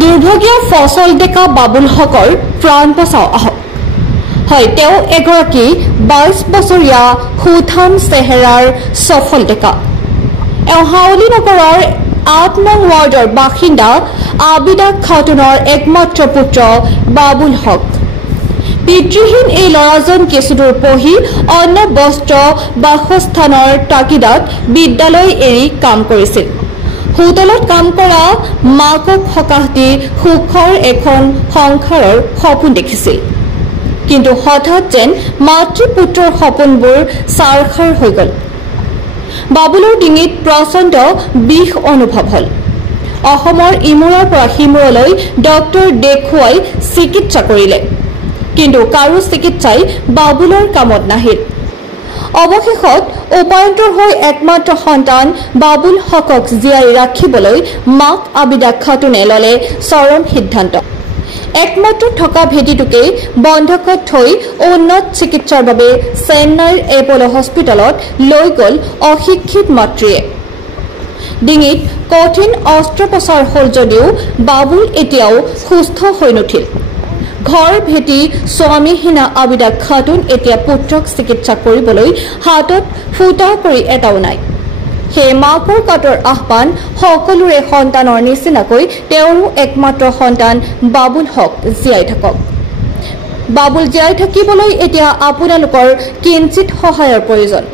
দুৰ্ভগীয়া ফচল ডেকা বাবুল হকৰ প্ৰাণ বচাও আহক। হয়, তেওঁ এগৰাকী 22 বছৰীয়া সুঠাম চেহেৰাৰ সফল ডেকা। এওঁ হাউলি নগৰৰ 8 নং ৱাৰ্ডৰ বাসিন্দা আবিদা খাতুনৰ একমাত্ৰ পুত্ৰ বাবুল হক। পিতৃহীন এই ল'ৰাজন কিছুদূৰ পঢ়ি অন্য বস্ত্ৰ বাসস্থানৰ তাগিদাত বিদ্যালয় এৰি কাম কৰিছিল। হোটেলত কাম কৰা মাকক সকাহ দি সুখৰ এখন সংসাৰৰ সপোন দেখিছিল। কিন্তু হঠাৎ যেন মাতৃ পুত্ৰৰ সপোনবোৰ ছাৰখাৰ হৈ গ'ল। বাবুলৰ ডিঙিত প্ৰচণ্ড বিষ অনুভৱ হ'ল। অসমৰ ইমূৰৰ পৰা সিমূৰলৈ ডক্তৰ দেখুৱাই চিকিৎসা কৰিলে, কিন্তু কাৰো চিকিৎসাই বাবুলৰ কামত নাহিল। অৱশেষত উপায়ন্তৰ হৈ একমাত্ৰ সন্তান বাবুল হকক জীয়াই ৰাখিবলৈ মাক আবিদা খাতুনে ল'লে চৰম সিদ্ধান্ত। একমাত্ৰ থকা ভেটিটোকে বন্ধকত থৈ উন্নত চিকিৎসাৰ বাবে চেন্নাইৰ এপ'ল' হস্পিটেলত লৈ গ'ল অশিক্ষিত মাতৃয়ে। ডিঙিত কঠিন অস্ত্ৰোপচাৰ হ'ল যদিও বাবুল এতিয়াও সুস্থ হৈ নুঠিল। ঘৰ ভেটি স্বামীহীনা আবিদা খাতুন এতিয়া পুত্ৰক চিকিৎসা কৰিবলৈ হাতত ফুটা কৰি এটাও নাই। সেই মাকৰ কাতৰ আহ্বান সকলোৰে সন্তানৰ নিচিনাকৈ তেওঁৰো একমাত্ৰ সন্তান বাবুল হক জীয়াই থাকক। বাবুল জীয়াই থাকিবলৈ এতিয়া আপোনালোকৰ কিঞ্চিত সহায়ৰ প্ৰয়োজন।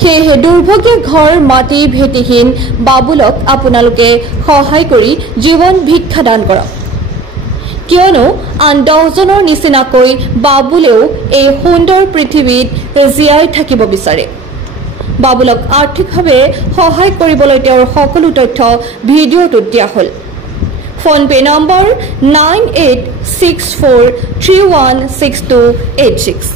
সেয়েহে দুৰ্ভগীয়া ঘৰ মাটি ভেটিহীন বাবুলক আপোনালোকে সহায় কৰি জীৱন ভিক্ষা দান কৰক। কিয়নো আন 10জনৰ নিচিনাকৈ বাবুলেও এই সুন্দৰ পৃথিৱীত জীয়াই থাকিব বিচাৰে। বাবুলক আৰ্থিকভাৱে সহায় কৰিবলৈ তেওঁৰ সকলো তথ্য ভিডিঅ'টোত দিয়া হ'ল। PhonePe number 9864316286।